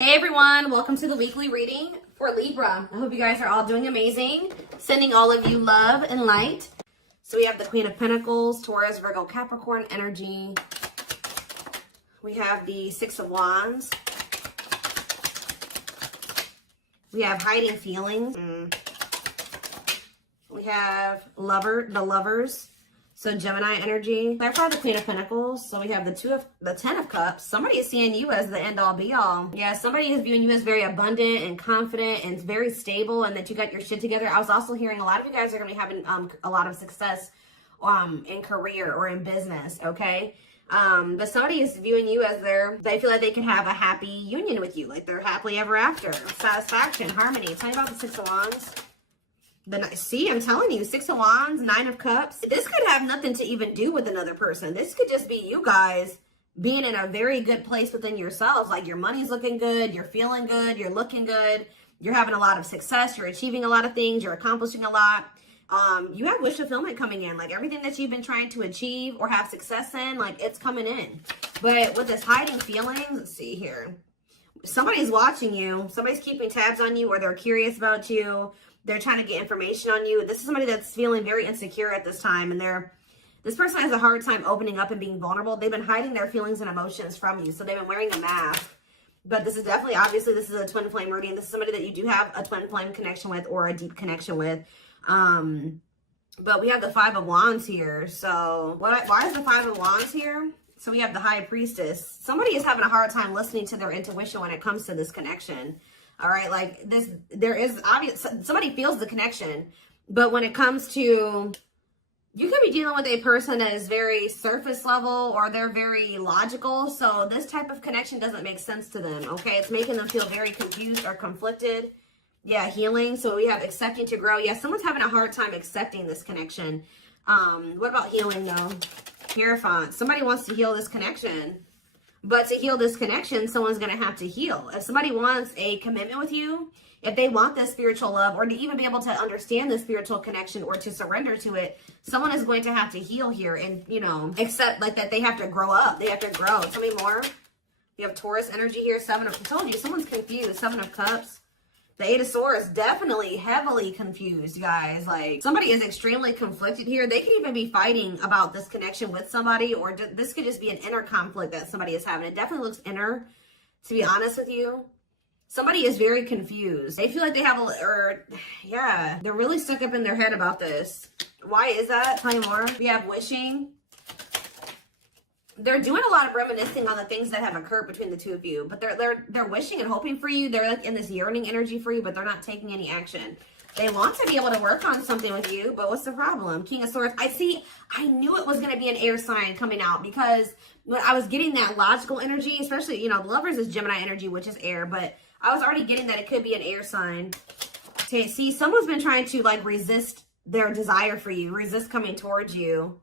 Hey everyone, welcome to the weekly reading for Libra. I hope you guys are all doing amazing. Sending all of you love and light. So we have the Queen of Pentacles, Taurus, Virgo, Capricorn energy. We have the Six of Wands. We have hiding feelings. We have the lovers. So Gemini energy. Clarify the Queen of Pentacles. So we have the Ten of Cups. Somebody is seeing you as the end all be all. Yeah, somebody is viewing you as very abundant and confident and very stable, and that you got your shit together. I was also hearing a lot of you guys are going to be having a lot of success in career or in business, okay? But somebody is viewing you as they feel like they can have a happy union with you, like they're happily ever after. Satisfaction, harmony. Tell me about the Six of Wands. See, I'm telling you, Six of Wands, Nine of Cups. This could have nothing to even do with another person. This could just be you guys being in a very good place within yourselves. Like your money's looking good, you're feeling good, you're looking good, you're having a lot of success, you're achieving a lot of things, you're accomplishing a lot. You have wish fulfillment coming in. Like everything that you've been trying to achieve or have success in, like it's coming in. But with this hiding feelings, let's see here. Somebody's watching you. Somebody's keeping tabs on you, or they're curious about you. They're trying to get information on you. This is somebody that's feeling very insecure at this time, and this person has a hard time opening up and being vulnerable. They've been hiding their feelings and emotions from you, so they've been wearing a mask. But this is definitely, obviously, this is a twin flame reading. This is somebody that you do have a twin flame connection with or a deep connection with. But we have the Five of Wands here. So why is the Five of Wands here? So we have the High Priestess. Somebody is having a hard time listening to their intuition when it comes to this connection. All right, like this, there is obvious, somebody feels the connection, but when it comes to, you could be dealing with a person that is very surface level, or they're very logical. So this type of connection doesn't make sense to them. Okay, it's making them feel very confused or conflicted. Yeah, healing. So we have accepting to grow. Yeah, someone's having a hard time accepting this connection. What about healing though? Hierophant. Somebody wants to heal this connection. But to heal this connection, someone's going to have to heal. If somebody wants a commitment with you, if they want this spiritual love, or to even be able to understand the spiritual connection or to surrender to it, someone is going to have to heal here and, accept like that they have to grow up. They have to grow. Tell me more. You have Taurus energy here. I told you, someone's confused. Seven of Cups. The Eight of Swords, definitely heavily confused, guys. Like, somebody is extremely conflicted here. They could even be fighting about this connection with somebody, or this could just be an inner conflict that somebody is having. It definitely looks inner, to be honest with you. Somebody is very confused. They feel like they have they're really stuck up in their head about this. Why is that? Tell me more. We have wishing. They're doing a lot of reminiscing on the things that have occurred between the two of you, but they're wishing and hoping for you. They're like in this yearning energy for you, but they're not taking any action. They want to be able to work on something with you, but what's the problem? King of Swords. I knew it was going to be an air sign coming out, because when I was getting that logical energy, especially, the Lovers is Gemini energy, which is air, but I was already getting that it could be an air sign. Okay, see, someone's been trying to resist their desire for you, resist coming towards you.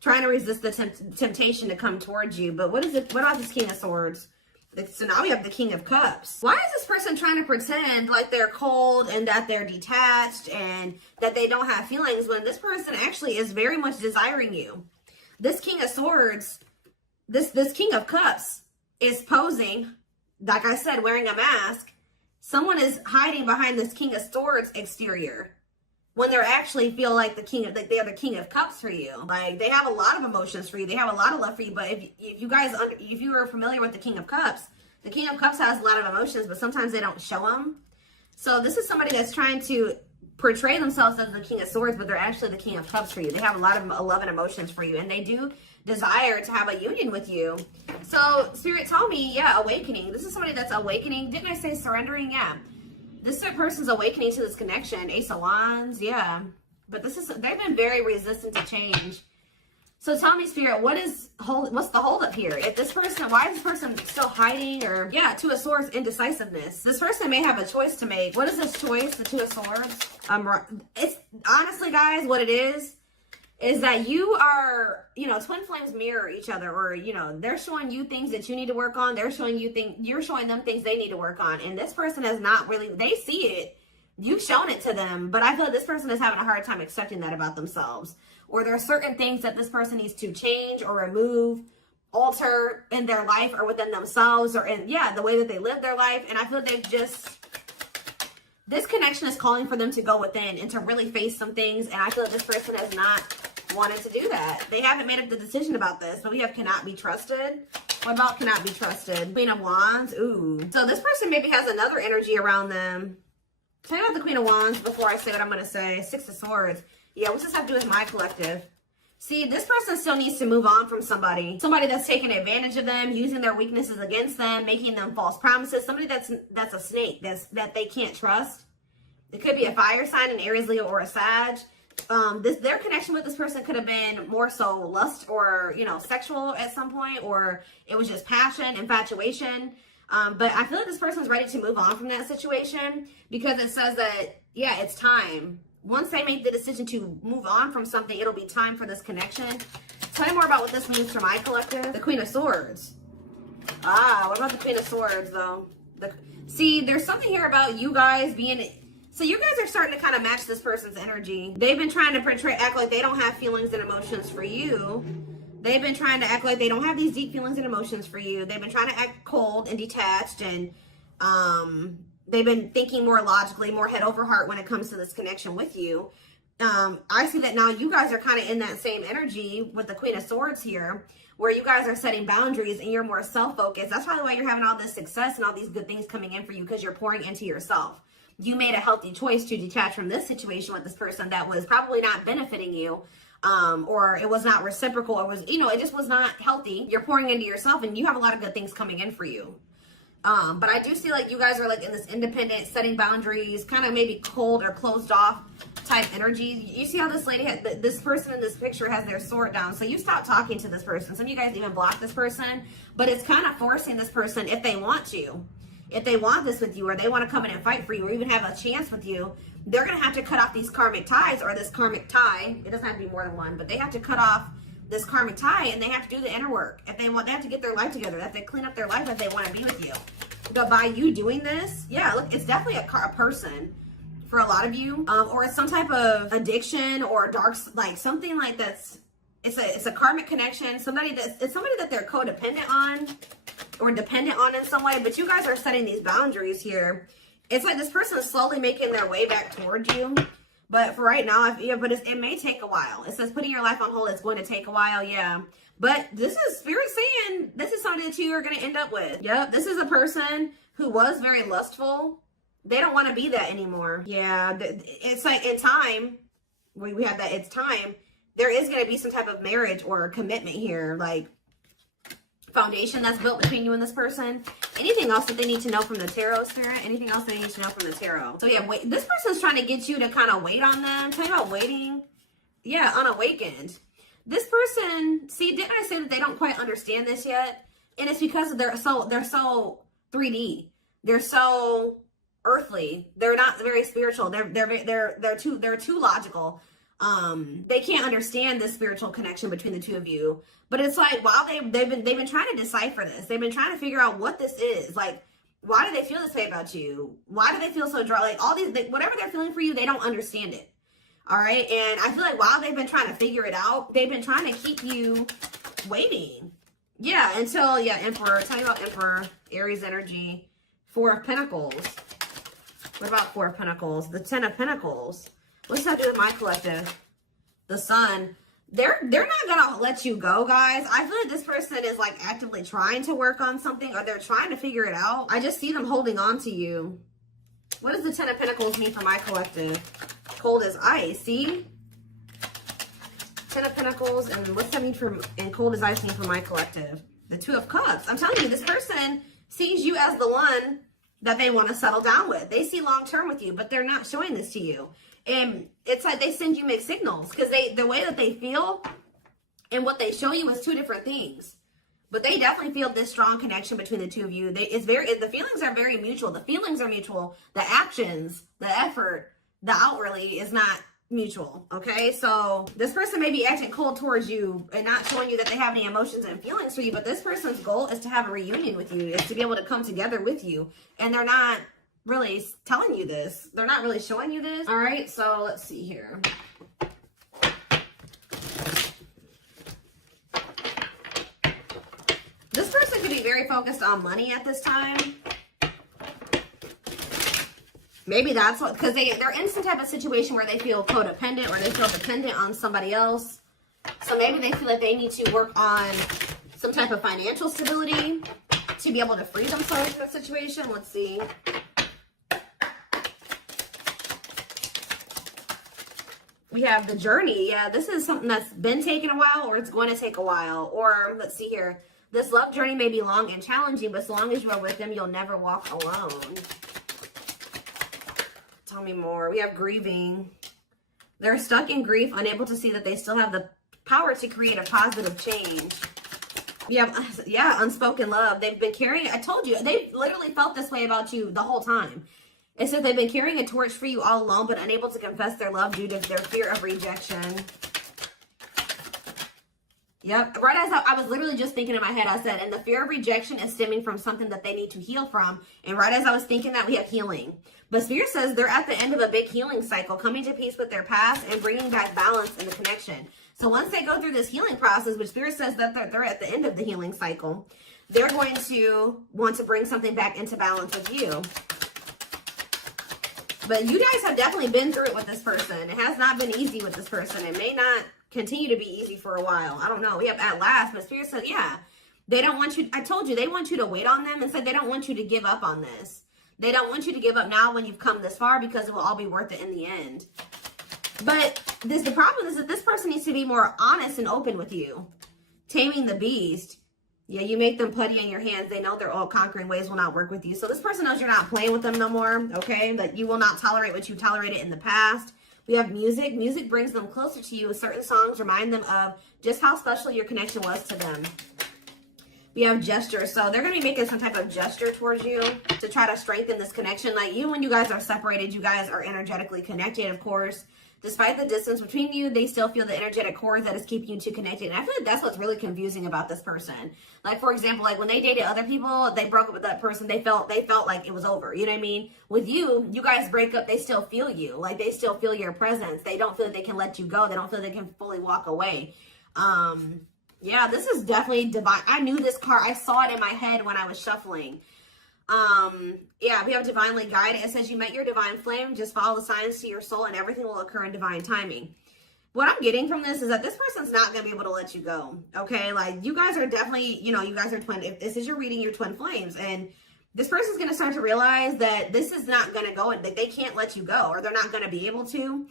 Trying to resist the temptation to come towards you. But what about this King of Swords? So now we have the King of Cups. Why is this person trying to pretend like they're cold and that they're detached and that they don't have feelings, when this person actually is very much desiring you? This King of Swords, this King of Cups is posing, like I said, wearing a mask. Someone is hiding behind this King of Swords exterior, when they're actually feel like they are the King of Cups for you. Like, they have a lot of emotions for you. They have a lot of love for you. But if you are familiar with the King of Cups has a lot of emotions, but sometimes they don't show them. So this is somebody that's trying to portray themselves as the King of Swords, but they're actually the King of Cups for you. They have a lot of love and emotions for you, and they do desire to have a union with you. So Spirit told me, yeah, awakening. This is somebody that's awakening. Didn't I say surrendering? Yeah. This person's awakening to this connection. Ace of Wands, yeah. But they've been very resistant to change. So tell me, Spirit, what's the holdup here? Why is this person still hiding? Or, yeah, Two of Swords, indecisiveness. This person may have a choice to make. What is this choice, the Two of Swords? It's honestly, guys, what it is that you are, twin flames mirror each other, or, they're showing you things that you need to work on. They're showing you you're showing them things they need to work on. And this person has not really, they see it. You've shown it to them, but I feel like this person is having a hard time accepting that about themselves. Or there are certain things that this person needs to change or remove alter in their life or within themselves or in, yeah, the way that they live their life. And I feel they've just, this connection is calling for them to go within and to really face some things. And I feel that this person has not wanted to do that. They haven't made up the decision about this, but we have cannot be trusted. What about cannot be trusted? Queen of Wands. Ooh. So this person maybe has another energy around them. Tell me about the Queen of Wands before I say what I'm going to say. Six of Swords. Yeah, what's this have to do with my collective? See, this person still needs to move on from somebody. Somebody that's taking advantage of them, using their weaknesses against them, making them false promises. Somebody that's a snake, that they can't trust. It could be a fire sign, an Aries, Leo, or a Sag. Their connection with this person could have been more so lust or, you know, sexual at some point, or it was just passion, infatuation. But I feel like this person's ready to move on from that situation because it says that, yeah, it's time. Once they make the decision to move on from something, it'll be time for this connection. Tell me more about what this means for my collective. The Queen of Swords. Ah, what about the Queen of Swords, though? See, there's something here about you guys being... So you guys are starting to kind of match this person's energy. They've been trying to act like they don't have feelings and emotions for you. They've been trying to act like they don't have these deep feelings and emotions for you. They've been trying to act cold and detached, and they've been thinking more logically, more head over heart when it comes to this connection with you. I see that now you guys are kind of in that same energy with the Queen of Swords here, where you guys are setting boundaries and you're more self-focused. That's probably why you're having all this success and all these good things coming in for you, because you're pouring into yourself. You made a healthy choice to detach from this situation with this person that was probably not benefiting you, or it was not reciprocal, or was, you know, it just was not healthy. You're pouring into yourself and you have a lot of good things coming in for you. But I do see like you guys are like in this independent, setting boundaries, kind of maybe cold or closed off type energy. You see how this lady, this person in this picture has their sword down. So you stop talking to this person. Some of you guys even block this person, but it's kind of forcing this person, if they want to. If they want this with you, or they want to come in and fight for you, or even have a chance with you, they're going to have to cut off these karmic ties, or this karmic tie. It doesn't have to be more than one, but they have to cut off this karmic tie, and they have to do the inner work. If they want, they have to get their life together. They have to clean up their life if they want to be with you. But by you doing this, yeah, look, it's definitely a person for a lot of you, or it's some type of addiction or dark, like something like that's. It's a karmic connection. It's somebody that they're codependent on, or dependent on in some way, but you guys are setting these boundaries here. It's like this person is slowly making their way back towards you, but for right now, it may take a while. It says putting your life on hold, it's going to take a while, yeah. But this is Spirit saying this is something that you are going to end up with. Yep, this is a person who was very lustful. They don't want to be that anymore. Yeah, it's like in time, we have that it's time. There is going to be some type of marriage or commitment here, like foundation that's built between you and this person. Anything else that they need to know from the tarot, Spirit? Anything else they need to know from the tarot? So yeah, wait. This person's trying to get you to kind of wait on them. Tell you about waiting. Yeah, unawakened. This person, see, didn't I say that they don't quite understand this yet? And it's because they're so 3D. They're so earthly. They're not very spiritual. They're too logical. They can't understand this spiritual connection between the two of you. But it's like, wow, they've been trying to decipher this. They've been trying to figure out what this is. Like, why do they feel this way about you? Why do they feel so dry? Like all these, whatever they're feeling for you, they don't understand it. All right. And I feel like while they've been trying to figure it out, they've been trying to keep you waiting. Yeah. Until, yeah, Emperor. Tell me about Emperor, Aries energy, Four of Pentacles. What about Four of Pentacles? The Ten of Pentacles. What's that do with my collective? The Sun. They're not gonna let you go, guys. I feel like this person is like actively trying to work on something, or they're trying to figure it out. I just see them holding on to you. What does the Ten of Pentacles mean for my collective? Cold as ice. See? Ten of Pentacles, and what's that mean for, and cold as ice mean for my collective? The Two of Cups. I'm telling you, this person sees you as the one that they want to settle down with. They see long term with you, but they're not showing this to you. And it's like they send you mixed signals, because the way that they feel and what they show you is two different things. But they definitely feel this strong connection between the two of you. The feelings are very mutual. The feelings are mutual. The actions, the effort, the outwardly is not mutual. Okay, so this person may be acting cold towards you and not showing you that they have any emotions and feelings for you. But this person's goal is to have a reunion with you, is to be able to come together with you. And they're not really telling you this. They're not really showing you this. All right, so let's see here. be very focused on money at this time. Maybe that's what, because they're in some type of situation where they feel codependent or they feel dependent on somebody else. So maybe they feel like they need to work on some type of financial stability to be able to free themselves from the situation. Let's see. We have the journey. Yeah, this is something that's been taking a while, or it's going to take a while. Or let's see here. This love journey may be long and challenging, but as long as you are with them, you'll never walk alone. Tell me more. We have grieving. They're stuck in grief, unable to see that they still have the power to create a positive change. We have, yeah, unspoken love. They've been carrying, I told you, they literally felt this way about you the whole time. It says they've been carrying a torch for you all along, but unable to confess their love due to their fear of rejection. Yep. Right as I was literally just thinking in my head, I said, and the fear of rejection is stemming from something that they need to heal from. And right as I was thinking that, we have healing. But Spirit says they're at the end of a big healing cycle, coming to peace with their past and bringing back balance in the connection. So once they go through this healing process, which Spirit says that they're at the end of the healing cycle, they're going to want to bring something back into balance with you. But you guys have definitely been through it with this person. It has not been easy with this person. It may not continue to be easy for a while. I don't know. We have at last, but Spirit said, yeah, they don't want you. I told you, they want you to wait on them and said they don't want you to give up on this. They don't want you to give up now when you've come this far, because it will all be worth it in the end. But the problem is that this person needs to be more honest and open with you. Taming the beast. Yeah, you make them putty in your hands. They know their all conquering ways will not work with you. So this person knows you're not playing with them no more, okay? That you will not tolerate what you tolerated in the past. We have music. Music brings them closer to you. Certain songs remind them of just how special your connection was to them. We have gestures. So they're going to be making some type of gesture towards you to try to strengthen this connection. Like you, when you guys are separated, you guys are energetically connected, of course. Despite the distance between you, they still feel the energetic cord that is keeping you two connected. And I feel like that's what's really confusing about this person. Like, for example, like when they dated other people, they broke up with that person. They felt like it was over. You know what I mean? With you, you guys break up, they still feel you. Like, they still feel your presence. They don't feel like they can let you go. They don't feel they can fully walk away. Yeah, this is definitely divine. I knew this card. I saw it in my head when I was shuffling. Yeah, we have divinely guided. It says you met your divine flame. Just follow the signs to your soul and everything will occur in divine timing. What I'm getting from this is that this person's not going to be able to let you go. Okay. Like you guys are definitely, you know, you guys are twin. If this is your reading, you're twin flames, and this person's going to start to realize that this is not going to go, that they can't let you go, or they're not going to be able to.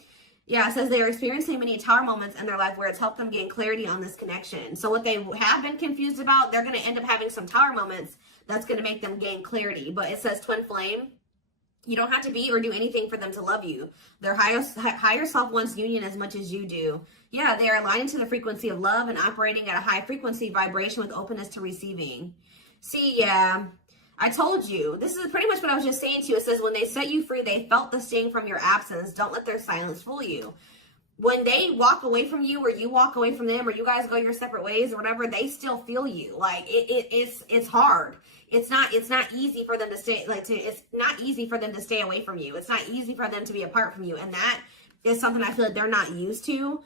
Yeah, it says they are experiencing many tower moments in their life where it's helped them gain clarity on this connection. So what they have been confused about, they're going to end up having some tower moments that's going to make them gain clarity. But it says twin flame. You don't have to be or do anything for them to love you. Their higher self wants union as much as you do. Yeah, they are aligning to the frequency of love and operating at a high frequency vibration with openness to receiving. See, yeah, I told you. This is pretty much what I was just saying to you. It says when they set you free, they felt the sting from your absence. Don't let their silence fool you. When they walk away from you, or you walk away from them, or you guys go your separate ways or whatever, they still feel you. Like it's hard. It's not easy for them to stay, it's not easy for them to stay away from you. It's not easy for them to be apart from you. And that is something I feel like they're not used to.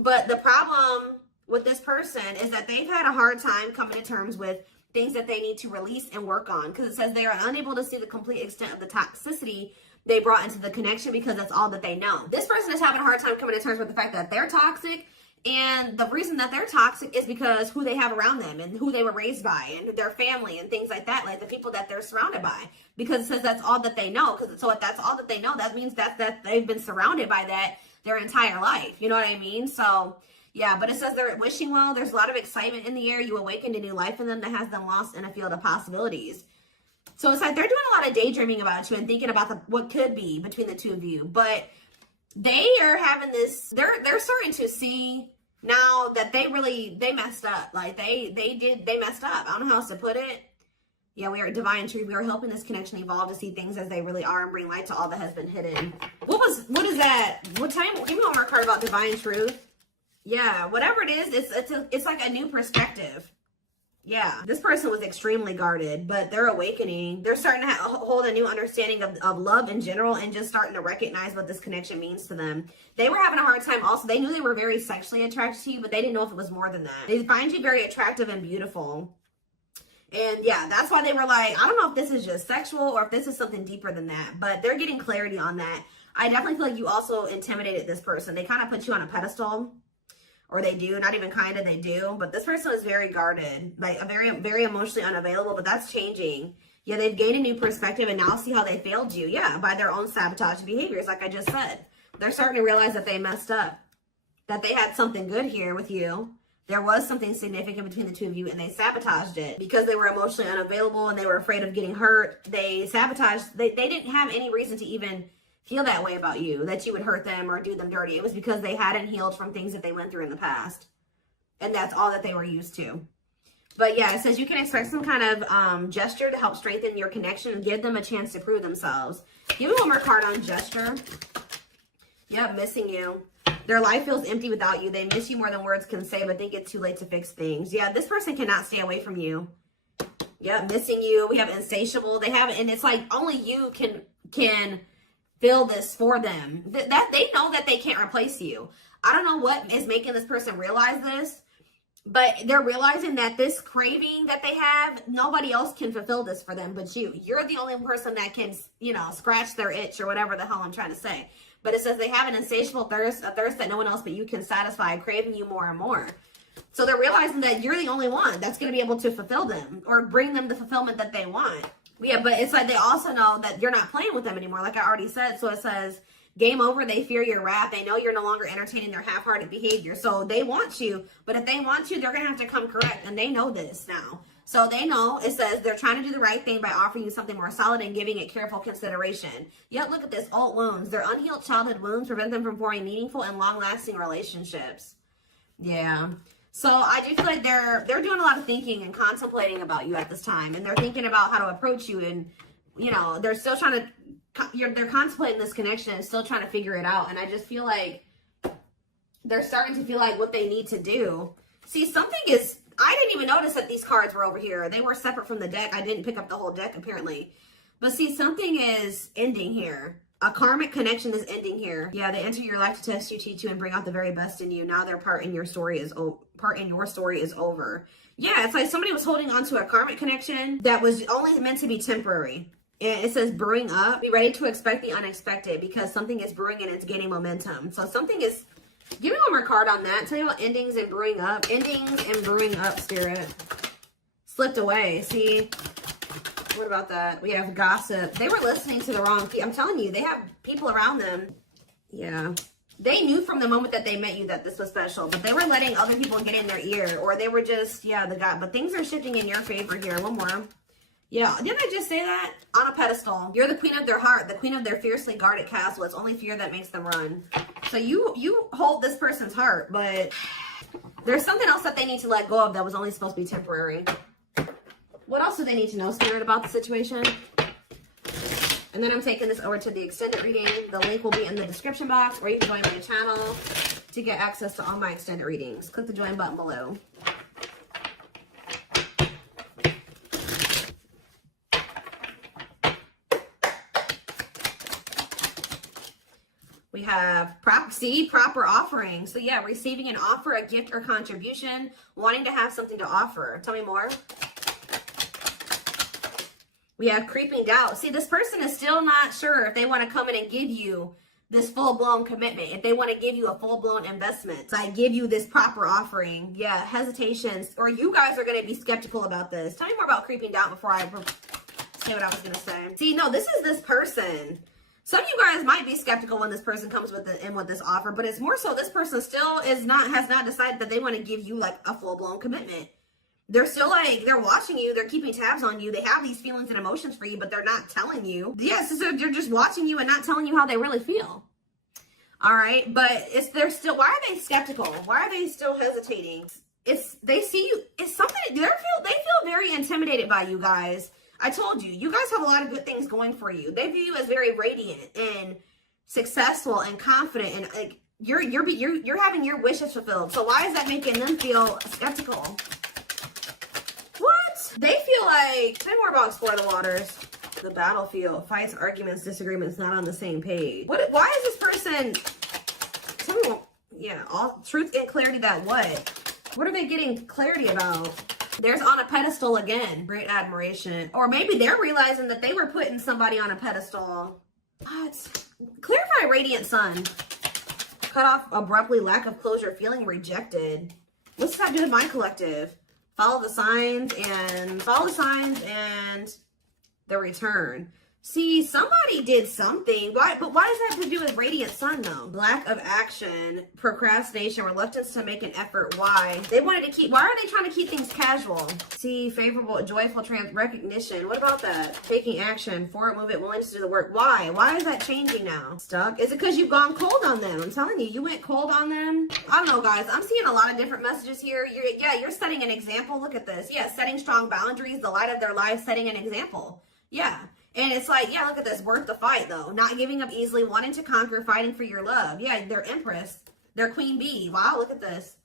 But the problem with this person is that they've had a hard time coming to terms with things that they need to release and work on. Because it says they are unable to see the complete extent of the toxicity they brought into the connection because that's all that they know. This person is having a hard time coming to terms with the fact that they're toxic. And the reason that they're toxic is because who they have around them and who they were raised by and their family and things like that, like the people that they're surrounded by, because it says that's all that they know. So if that's all that they know, that means that they've been surrounded by that their entire life. You know what I mean? So yeah, but it says they're wishing well. There's a lot of excitement in the air. You awakened a new life in them that has them lost in a field of possibilities. So it's like they're doing a lot of daydreaming about you and thinking about what could be between the two of you. But they are having this, they're starting to see now that they messed up. Like they messed up. I don't know how else to put it. Yeah, we are divine truth. We are helping this connection evolve to see things as they really are and bring light to all that has been hidden. What is that? What time? Give me one more card about divine truth. Yeah, whatever it is, it's like a new perspective. Yeah, this person was extremely guarded, but they're awakening. They're starting to hold a new understanding of love in general and just starting to recognize what this connection means to them. They were having a hard time also. They knew they were very sexually attracted to you, but they didn't know if it was more than that. They find you very attractive and beautiful. And yeah, that's why they were like, I don't know if this is just sexual or if this is something deeper than that, but they're getting clarity on that. I definitely feel like you also intimidated this person. They kind of put you on a pedestal, or they do, not even kind of, they do. But this person is very guarded, like very emotionally unavailable, but that's changing. Yeah, they've gained a new perspective, and now see how they failed you. Yeah, by their own sabotage behaviors, like I just said. They're starting to realize that they messed up, that they had something good here with you. There was something significant between the two of you, and they sabotaged it because they were emotionally unavailable and they were afraid of getting hurt. They sabotaged. They didn't have any reason to even feel that way about you, that you would hurt them or do them dirty. It was because they hadn't healed from things that they went through in the past. And that's all that they were used to. But yeah, it says you can expect some kind of gesture to help strengthen your connection and give them a chance to prove themselves. Give me one more card on gesture. Yep, missing you. Their life feels empty without you. They miss you more than words can say, but think it's too late to fix things. Yeah, this person cannot stay away from you. Yep, missing you. We have insatiable. They have, and it's like only you can feel this for them. That they know that they can't replace you. I don't know what is making this person realize this, but they're realizing that this craving that they have, nobody else can fulfill this for them but you. You're the only person that can, you know, scratch their itch or whatever the hell I'm trying to say. But it says they have an insatiable thirst, a thirst that no one else but you can satisfy, craving you more and more. So they're realizing that you're the only one that's going to be able to fulfill them or bring them the fulfillment that they want. Yeah, but it's like they also know that you're not playing with them anymore, like I already said. So it says, game over, they fear your wrath. They know you're no longer entertaining their half-hearted behavior. So they want you, but if they want you, they're going to have to come correct. And they know this now. So they know, it says they're trying to do the right thing by offering you something more solid and giving it careful consideration. Yet look at this, old wounds. Their unhealed childhood wounds prevent them from forming meaningful and long-lasting relationships. Yeah. So I do feel like they're doing a lot of thinking and contemplating about you at this time. And they're thinking about how to approach you. And, you know, they're still trying to, they're contemplating this connection and still trying to figure it out. And I just feel like they're starting to feel like what they need to do. See, something is, I didn't even notice that these cards were over here. They were separate from the deck. I didn't pick up the whole deck, apparently. But see, something is ending here. A karmic connection is ending here. Yeah, they enter your life to test you, teach you, and bring out the very best in you. Now their part in your story is over. Yeah, it's like somebody was holding on to a karmic connection that was only meant to be temporary. And it says brewing up. Be ready to expect the unexpected because something is brewing and it's gaining momentum. So something is... Give me one more card on that. Tell you about endings and brewing up. Endings and brewing up, Spirit. Slipped away. See? What about that? We have gossip. They were listening to the wrong people. I'm telling you, they have people around them. Yeah. They knew from the moment that they met you that this was special, but they were letting other people get in their ear, or they were just, yeah, the God. But things are shifting in your favor here. One more. Yeah, didn't I just say that? On a pedestal. You're the queen of their heart, the queen of their fiercely guarded castle. It's only fear that makes them run. So you hold this person's heart, but there's something else that they need to let go of that was only supposed to be temporary. What else do they need to know, Spirit, about the situation? And then I'm taking this over to the extended reading. The link will be in the description box, or you can join my channel to get access to all my extended readings. Click the join button below. We have proper offering. So yeah, receiving an offer, a gift, or contribution, wanting to have something to offer. Tell me more. We have creeping doubt. See, this person is still not sure if they want to come in and give you this full-blown commitment, if they want to give you a full-blown investment. So I give you this proper offering. Yeah, hesitations, or you guys are going to be skeptical about this. Tell me more about creeping doubt before I say what I was going to say. See, no, this is this person. Some of you guys might be skeptical when this person comes with this offer, but it's more so this person still has not decided that they want to give you like a full-blown commitment. They're still like, they're watching you, they're keeping tabs on you, they have these feelings and emotions for you, but they're not telling you. Yes, so they're just watching you and not telling you how they really feel. All right, but they're still, why are they skeptical? Why are they still hesitating? They see you, it's something, they feel very intimidated by you guys. I told you, you guys have a lot of good things going for you. They view you as very radiant and successful and confident, and like you're having your wishes fulfilled. So why is that making them feel skeptical? What? They feel like, tell me more about Explore the Waters. The battlefield, fights, arguments, disagreements, not on the same page. Why is this person, tell me more, yeah, all truth and clarity that what? What are they getting clarity about? There's on a pedestal again. Great admiration. Or maybe they're realizing that they were putting somebody on a pedestal. What? Clarify radiant sun. Cut off abruptly, lack of closure, feeling rejected. What's that do with my collective? Follow the signs and the return. See, somebody did something. Why? But why does that have to do with radiant sun though? Lack of action, procrastination, reluctance to make an effort. Why? They wanted to keep. Why are they trying to keep things casual? See, favorable, joyful, recognition. What about that? Taking action, forward movement, willingness to do the work. Why? Why is that changing now? Stuck? Is it because you've gone cold on them? I'm telling you, you went cold on them. I don't know, guys. I'm seeing a lot of different messages here. You're setting an example. Look at this. Yeah, setting strong boundaries, the light of their life, setting an example. Yeah. And it's like, yeah, look at this. Worth the fight, though. Not giving up easily, wanting to conquer, fighting for your love. Yeah, they're Empress. They're Queen Bee. Wow, look at this.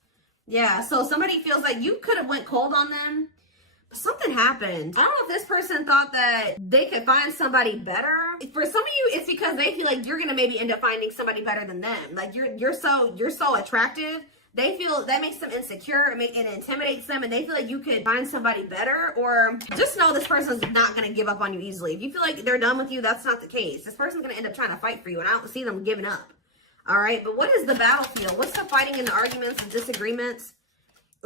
Yeah, so somebody feels like you could have went cold on them. But something happened. I don't know if this person thought that they could find somebody better. For some of you, it's because they feel like you're going to maybe end up finding somebody better than them. Like, you're so attractive. They feel that makes them insecure, it intimidates them, and they feel like you could find somebody better. Or just know this person's not going to give up on you easily. If you feel like they're done with you, that's not the case. This person's going to end up trying to fight for you, and I don't see them giving up. All right, but what is the battlefield? What's the fighting and the arguments and disagreements?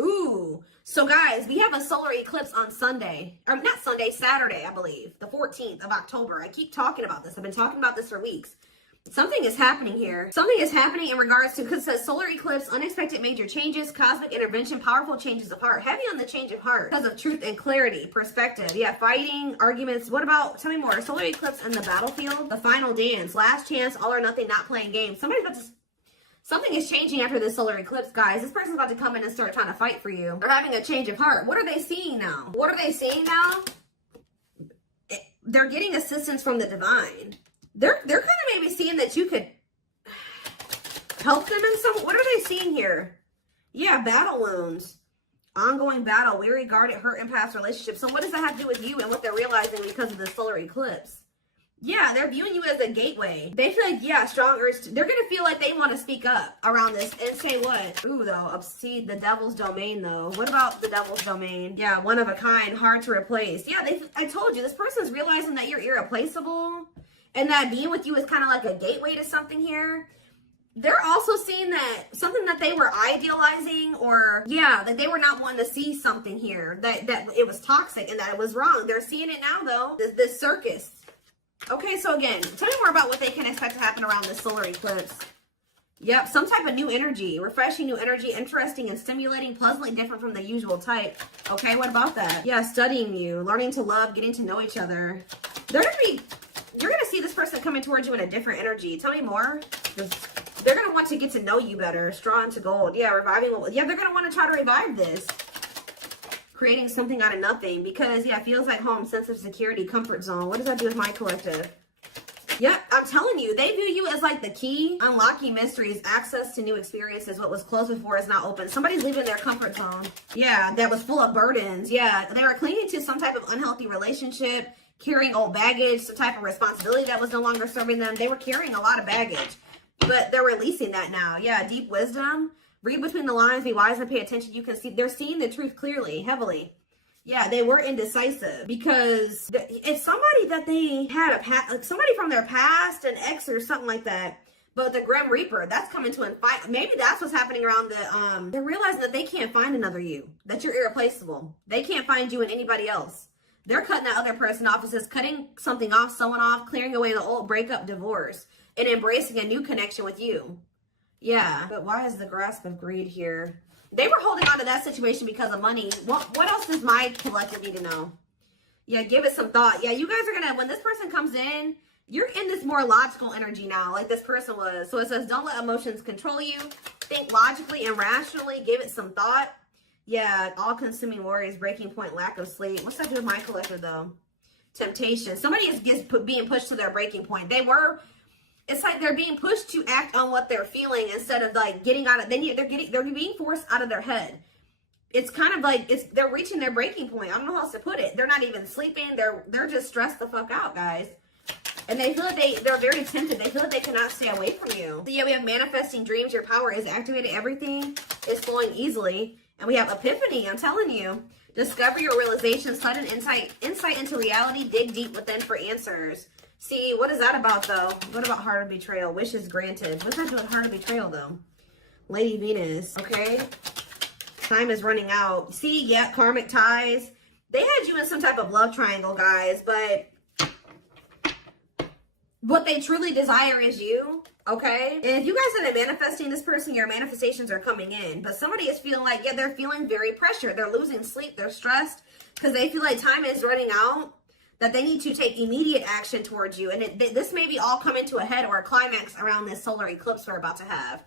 Ooh, so guys, we have a solar eclipse on Sunday. Or not Sunday, Saturday, I believe. The 14th of October. I keep talking about this. I've been talking about this for weeks. Something is happening here. Something is happening in regards to, because it says solar eclipse, unexpected major changes, cosmic intervention, powerful changes of heart. Heavy on the change of heart because of truth and clarity, perspective. Yeah, fighting, arguments. What about, tell me more. Solar eclipse and the battlefield, the final dance, last chance, all or nothing, not playing games. Something is changing after this solar eclipse, guys. This person's about to come in and start trying to fight for you. They're having a change of heart. What are they seeing now? What are they seeing now? They're getting assistance from the divine. They're kind of maybe seeing that you could help them in some. What are they seeing here? Yeah, battle wounds, ongoing battle, weary, guarded, hurt, in past relationships. So what does that have to do with you and what they're realizing because of the solar eclipse? Yeah, they're viewing you as a gateway. They feel like, yeah, strong urge. They're going to feel like they want to speak up around this and say what? Ooh, though, see the devil's domain, though. What about the devil's domain? Yeah, one of a kind, hard to replace. Yeah, I told you, this person's realizing that you're irreplaceable. And that being with you is kind of like a gateway to something here. They're also seeing that something that they were idealizing, or yeah, that they were not wanting to see something here, that it was toxic and that it was wrong. They're seeing it now though, this circus. Okay, so again, tell me more about what they can expect to happen around this solar eclipse. Yep, some type of new energy, refreshing new energy, interesting and stimulating, pleasantly different from the usual type. Okay, what about that? Yeah, studying you, learning to love, getting to know each other. You're going to see this person coming towards you in a different energy. Tell me more. They're going to want to get to know you better. Straw into gold. Yeah, reviving. Yeah, they're going to want to try to revive this. Creating something out of nothing. Because, yeah, it feels like home, sense of security, comfort zone. What does that do with my collective? Yep, I'm telling you, they view you as like the key. Unlocking mysteries, access to new experiences. What was closed before is now open. Somebody's leaving their comfort zone. Yeah, that was full of burdens. Yeah, they were clinging to some type of unhealthy relationship. Carrying old baggage, some type of responsibility that was no longer serving them. They were carrying a lot of baggage, but they're releasing that now. Yeah, deep wisdom. Read between the lines, be wise and pay attention. You can see they're seeing the truth clearly, heavily. Yeah, they were indecisive because it's somebody that they had like somebody from their past, an ex or something like that. But the Grim Reaper, that's coming to fight. Maybe that's what's happening around the, they're realizing that they can't find another you, that you're irreplaceable. They can't find you in anybody else. They're cutting that other person off. It says cutting something off, someone off, clearing away the old breakup, divorce, and embracing a new connection with you. Yeah, but why is the grasp of greed here? They were holding on to that situation because of money. What else does my collective need to know? Yeah, give it some thought. Yeah, you guys are going to, when this person comes in, you're in this more logical energy now, like this person was. So it says, don't let emotions control you. Think logically and rationally. Give it some thought. Yeah, all-consuming worries, breaking point, lack of sleep. What's that do with my collective, though? Temptation. Somebody is being pushed to their breaking point. It's like they're being pushed to act on what they're feeling instead of, like, getting out of, they're being forced out of their head. It's kind of like, they're reaching their breaking point. I don't know how else to put it. They're not even sleeping. They're just stressed the fuck out, guys. And they feel like they're very tempted. They feel like they cannot stay away from you. So, yeah, we have manifesting dreams. Your power is activated. Everything is flowing easily. And we have epiphany, I'm telling you. Discovery or realization, sudden insight into reality, dig deep within for answers. See, what is that about, though? What about heart of betrayal? Wishes granted. What's that doing with heart of betrayal, though? Lady Venus, okay? Time is running out. See, yeah, karmic ties. They had you in some type of love triangle, guys, but what they truly desire is you, okay? And if you guys are manifesting this person, your manifestations are coming in. But somebody is feeling like, yeah, they're feeling very pressured. They're losing sleep. They're stressed because they feel like time is running out, that they need to take immediate action towards you. And this may be all coming to a head or a climax around this solar eclipse we're about to have.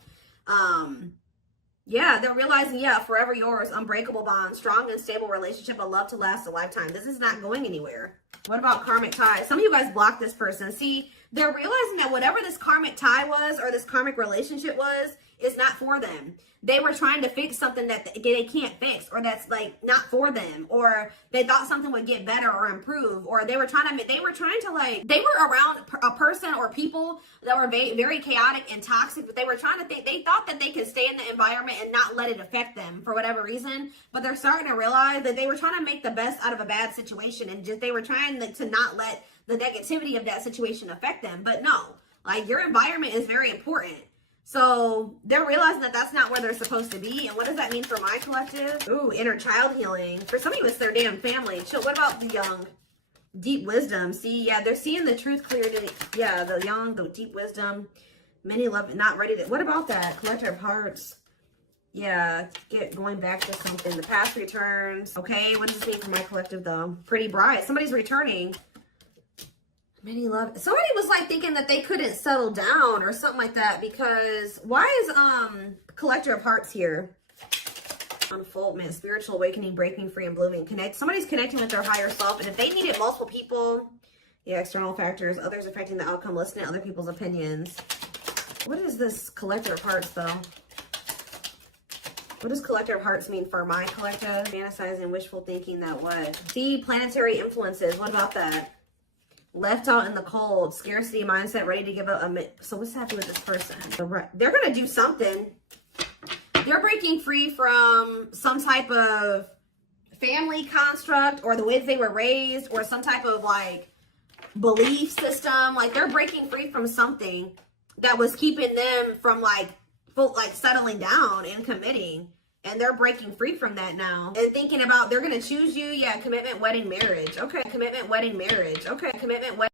Yeah, they're realizing, yeah, forever yours, unbreakable bond, strong and stable relationship, a love to last a lifetime. This is not going anywhere. What about karmic ties? Some of you guys blocked this person. See, they're realizing that whatever this karmic tie was or this karmic relationship was is not for them. They were trying to fix something that they can't fix, or that's like not for them, or they thought something would get better or improve, or they were trying to they were around a person or people that were very chaotic and toxic, but they were trying to think, they thought that they could stay in the environment and not let it affect them for whatever reason. But they're starting to realize that they were trying to make the best out of a bad situation, and just they were trying to not let the negativity of that situation affect them. But no, like, your environment is very important. So they're realizing that that's not where they're supposed to be. And what does that mean for my collective? Ooh, inner child healing. For some of you, it's their damn family. Chill. What about the young? Deep wisdom. See, yeah, they're seeing the truth clearly. Yeah, the young, the deep wisdom. Many love, not ready to. What about that? Collector of hearts. Yeah, going back to something. The past returns. Okay, what does this mean for my collective, though? Pretty bright. Somebody's returning. Many love. Somebody was like thinking that they couldn't settle down or something like that, because why is collector of hearts here? Unfoldment, spiritual awakening, breaking free and blooming. Somebody's connecting with their higher self, and if they needed multiple people, yeah, external factors, others affecting the outcome, listening to other people's opinions. What is this collector of hearts, though? What does collector of hearts mean for my collective? Fantasizing, wishful thinking, that what? See, planetary influences. What about that? Left out in the cold, scarcity mindset, ready to give up. So what's happening with this person? They're going to do something. They're breaking free from some type of family construct, or the way that they were raised, or some type of like belief system. Like, they're breaking free from something that was keeping them from like settling down and committing. And they're breaking free from that now. And thinking about, they're going to choose you. Yeah, commitment, wedding, marriage. Okay, commitment, wedding, marriage. Okay, commitment, wedding.